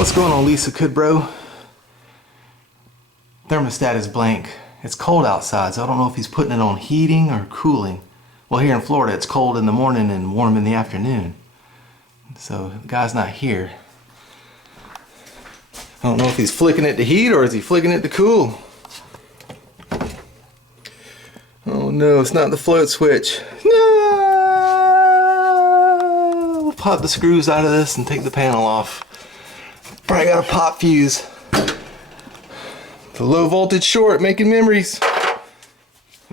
What's going on, Lisa Kudbro? Thermostat is blank. It's cold outside, so I don't know if he's putting it on heating or cooling. Well, here in Florida, it's cold in the morning and warm in the afternoon. So the guy's not here. I don't know if he's flicking it to heat or is he flicking it to cool. Oh no, it's not the float switch. No! We'll pop the screws out of this and take the panel off. Probably got a pop fuse. The low voltage short, making memories.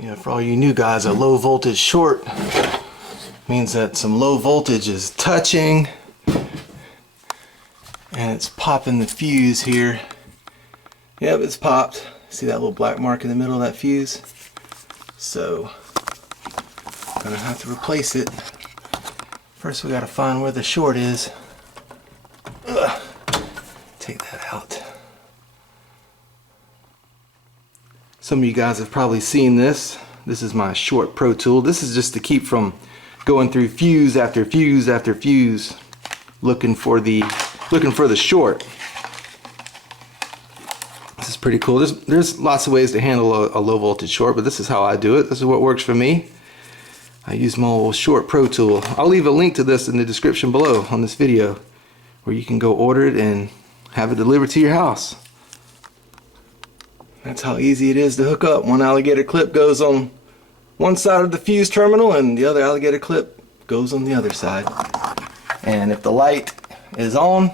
Yeah, for all you new guys, a low voltage short means that some low voltage is touching and it's popping the fuse here. Yep, it's popped. See that little black mark in the middle of that fuse? So, I'm gonna have to replace it. First we gotta find where the short is. Ugh. Take that out. Some of you guys have probably seen this. This is my short pro tool. This is just to keep from going through fuse after fuse after fuse looking for the short. This is pretty cool. There's lots of ways to handle a low voltage short, but this is how I do it. This is what works for me. I use my old short pro tool. I'll leave a link to this in the description below on this video where you can go order it and have it delivered to your house. That's how easy it is to hook up. One alligator clip goes on one side of the fuse terminal and the other alligator clip goes on the other side. And if the light is on,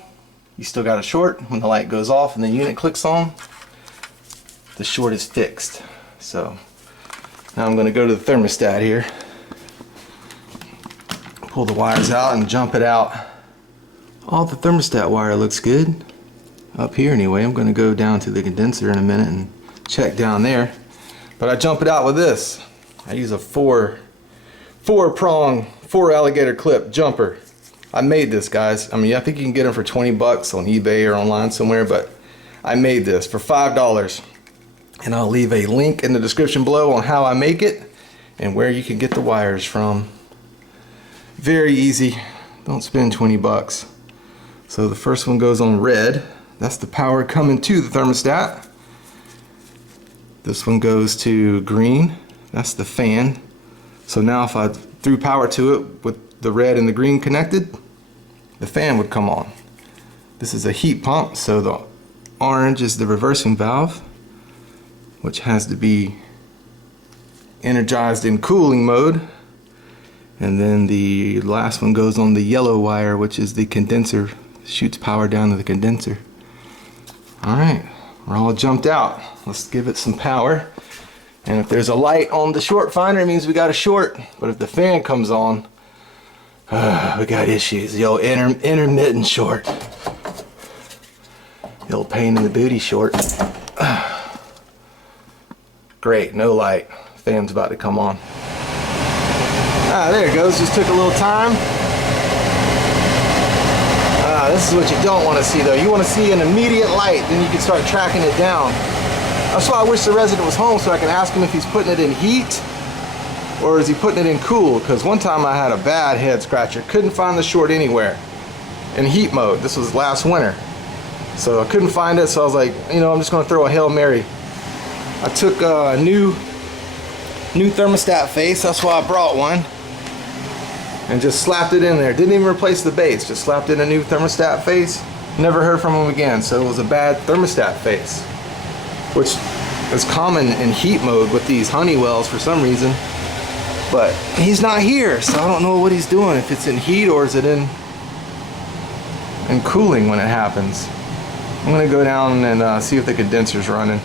you still got a short. When the light goes off and the unit clicks on, the short is fixed. So now I'm going to go to the thermostat here, pull the wires out and jump it out. All the thermostat wire looks good up here anyway. I'm going to go down to the condenser in a minute and check down there, but I jump it out with this. I use a four prong, 4 alligator clip jumper. I made this, guys. I mean, I think you can get them for 20 bucks on eBay or online somewhere, but I made this for $5, and I'll leave a link in the description below on how I make it and where you can get the wires from. Very easy. Don't spend 20 bucks. So the first one goes on red. That's the power coming to the thermostat. This one goes to green. That's the fan. So now if I threw power to it with the red and the green connected, the fan would come on. This is a heat pump, so the orange is the reversing valve, which has to be energized in cooling mode. And then the last one goes on the yellow wire, which is the condenser. Shoots power down to the condenser. Alright, we're all jumped out. Let's give it some power. And if there's a light on the short finder, it means we got a short. But if the fan comes on, we got issues. The old intermittent short. The old pain in the booty short. Great, no light. Fan's about to come on. Ah, there it goes. Just took a little time. This is what you don't want to see though. You want to see an immediate light, then you can start tracking it down. That's why I wish the resident was home so I can ask him if he's putting it in heat or is he putting it in cool, because one time I had a bad head scratcher. Couldn't find the short anywhere in heat mode. This was last winter. So I couldn't find it, so I was like, you know, I'm just going to throw a Hail Mary. I took a new thermostat face, that's why I brought one, and just slapped it in there. Didn't even replace the base, just slapped in a new thermostat face. Never heard from him again. So it was a bad thermostat face, which is common in heat mode with these Honeywells for some reason. But he's not here, so I don't know what he's doing, if it's in heat or is it in cooling when it happens. I'm gonna go down and see if the condenser's running.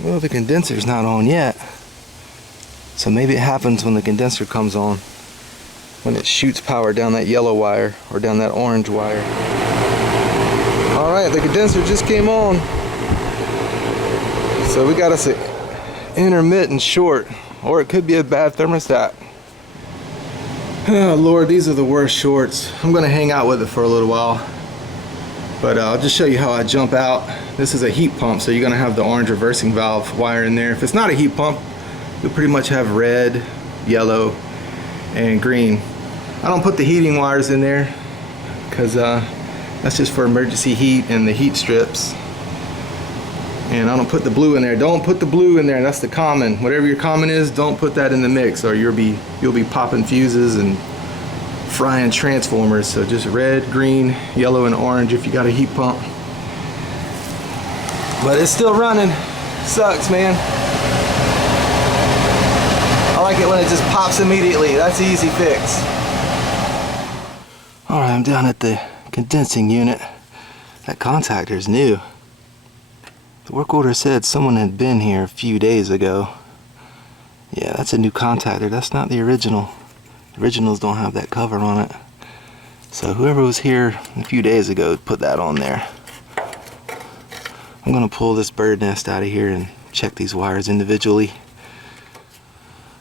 Well, the condenser's not on yet, so maybe it happens when the condenser comes on, when it shoots power down that yellow wire or down that orange wire. Alright, the condenser just came on. So we got us an intermittent short, or it could be a bad thermostat. Oh Lord, these are the worst shorts. I'm gonna hang out with it for a little while, but I'll just show you how I jump out. This is a heat pump, so you're gonna have the orange reversing valve wire in there. If it's not a heat pump, you'll pretty much have red, yellow, and green. I don't put the heating wires in there because That's just for emergency heat and the heat strips. And I don't put the blue in there. Don't put the blue in there. That's the common. Whatever your common is, don't put that in the mix, or you'll be popping fuses and frying transformers. So just red, green, yellow, and orange if you got a heat pump. But it's still running. Sucks, man. I like it when it just pops immediately. That's an easy fix. Alright, I'm down at the condensing unit. That contactor is new. The work order said someone had been here a few days ago. Yeah, that's a new contactor. That's not the original. The originals don't have that cover on it. So whoever was here a few days ago put that on there. I'm going to pull this bird nest out of here and check these wires individually.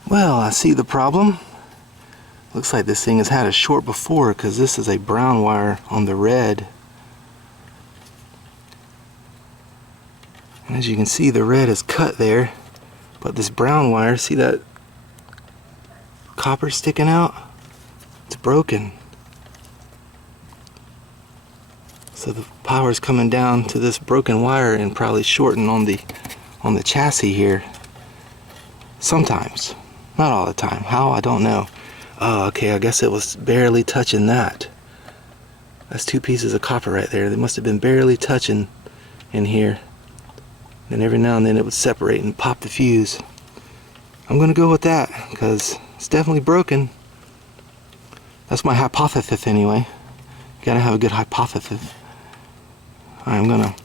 Well, I see the problem. Looks like this thing has had a short before, because this is a brown wire on the red. And as you can see, the red is cut there, but this brown wire, see that copper sticking out? It's broken. So the power is coming down to this broken wire and probably shorting on the chassis here. Sometimes, not all the time. How? I don't know. Oh, okay, I guess it was barely touching that. That's two pieces of copper right there. They must have been barely touching in here. And every now and then it would separate and pop the fuse. I'm gonna go with that because it's definitely broken. That's my hypothesis anyway. You gotta have a good hypothesis. Alright, I'm gonna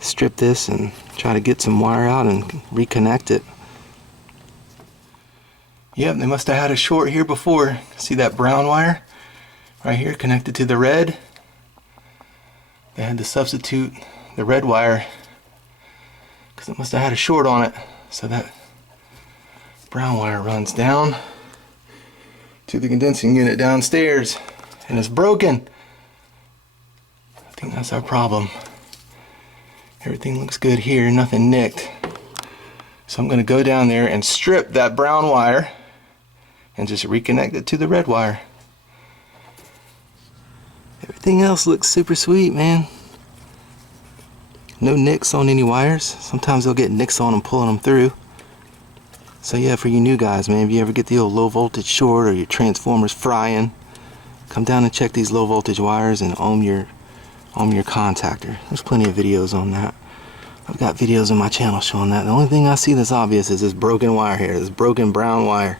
strip this and try to get some wire out and reconnect it. Yep, they must have had a short here before. See that brown wire right here connected to the red? They had to substitute the red wire because it must have had a short on it. So that brown wire runs down to the condensing unit downstairs and it's broken. I think that's our problem. Everything looks good here, nothing nicked. So I'm going to go down there and strip that brown wire and just reconnect it to the red wire. Everything else looks super sweet, man. No nicks on any wires. Sometimes they'll get nicks on them pulling them through. So yeah, for you new guys, man, if you ever get the old low voltage short or your transformers frying, come down and check these low voltage wires and ohm your contactor. There's plenty of videos on that. I've got videos on my channel showing that. The only thing I see that's obvious is this broken wire here, this broken brown wire.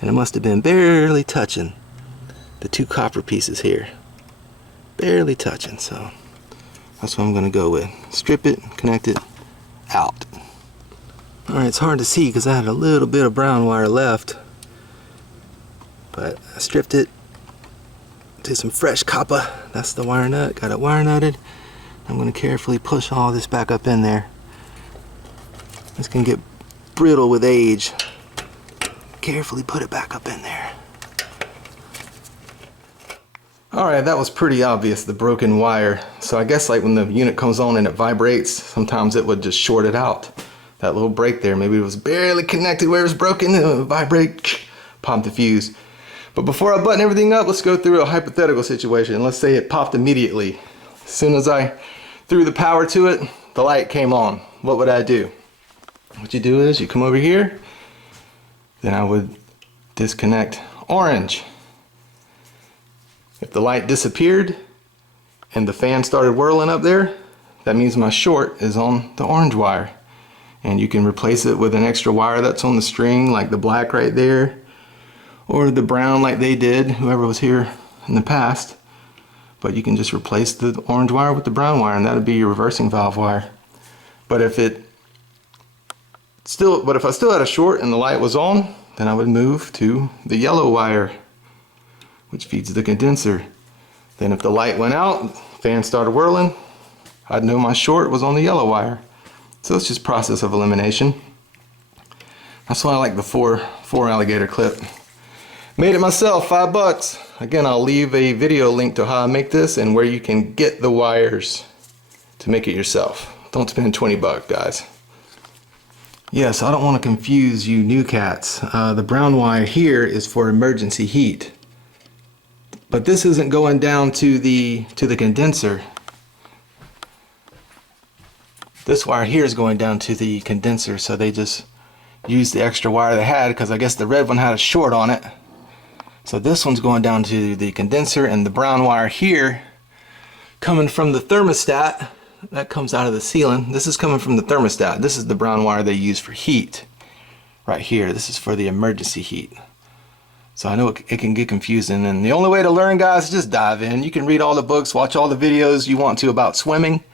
And it must have been barely touching the two copper pieces here. Barely touching, so that's what I'm gonna go with. Strip it, connect it, out. Alright, it's hard to see because I had a little bit of brown wire left. But I stripped it to some fresh copper. That's the wire nut, got it wire nutted. I'm gonna carefully push all this back up in there. This can get brittle with age. Carefully put it back up in there. Alright, that was pretty obvious, the broken wire. So I guess like when the unit comes on and it vibrates, sometimes it would just short it out. That little break there, maybe it was barely connected where it was broken, and it would vibrate, pop the fuse. But before I button everything up, let's go through a hypothetical situation. Let's say it popped immediately. As soon as I threw the power to it, the light came on. What would I do? What you do is you come over here, then I would disconnect orange. If the light disappeared and the fan started whirling up there, that means my short is on the orange wire. And you can replace it with an extra wire that's on the string, like the black right there, or the brown like they did, whoever was here in the past. But you can just replace the orange wire with the brown wire and that'd be your reversing valve wire. But if I still had a short and the light was on, then I would move to the yellow wire, which feeds the condenser. Then if the light went out, fan started whirling, I'd know my short was on the yellow wire. So it's just process of elimination. That's why I like the four alligator clip. Made it myself, $5. Again, I'll leave a video link to how I make this and where you can get the wires to make it yourself. Don't spend 20 bucks, guys. Yes, I don't want to confuse you new cats. The brown wire here is for emergency heat. But this isn't going down to the condenser. This wire here is going down to the condenser, so they just used the extra wire they had because I guess the red one had a short on it. So this one's going down to the condenser, and the brown wire here coming from the thermostat that comes out of the ceiling. This is coming from the thermostat. This is the brown wire they use for heat right here. This is for the emergency heat. So I know it can get confusing, and the only way to learn, guys, is just dive in. You can read all the books, watch all the videos you want to about swimming.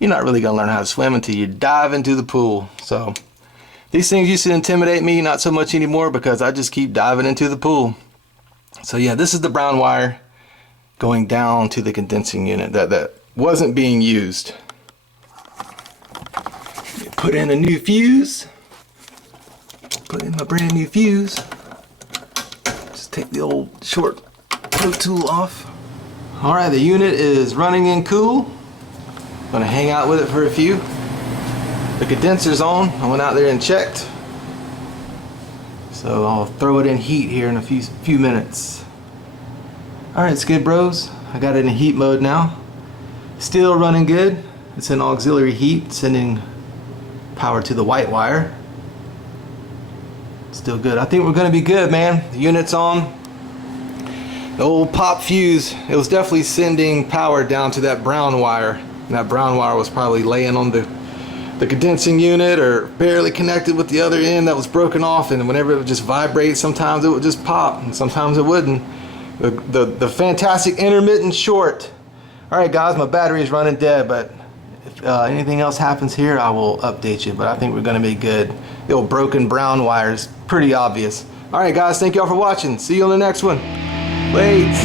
You're not really gonna learn how to swim until you dive into the pool. So these things used to intimidate me, not so much anymore because I just keep diving into the pool. So yeah, this is the brown wire going down to the condensing unit that wasn't being used. Put in a new fuse. Put in my brand new fuse. Just take the old short toe tool off. All right, the unit is running and cool. Gonna hang out with it for a few. The condenser's on. I went out there and checked. So I'll throw it in heat here in a few minutes. Alright, Skid Bros, I got it in heat mode now. Still running good. It's in auxiliary heat, sending power to the white wire. Still good. I think we're gonna be good, man. The unit's on. The old pop fuse, it was definitely sending power down to that brown wire. And that brown wire was probably laying on the condensing unit or barely connected with the other end that was broken off, and whenever it would just vibrate, sometimes it would just pop and sometimes it wouldn't. The fantastic intermittent short. Alright guys, my battery is running dead, but if anything else happens here, I will update you, but I think we're going to be good. The old broken brown wire is pretty obvious. Alright guys, thank y'all for watching. See you on the next one. Late.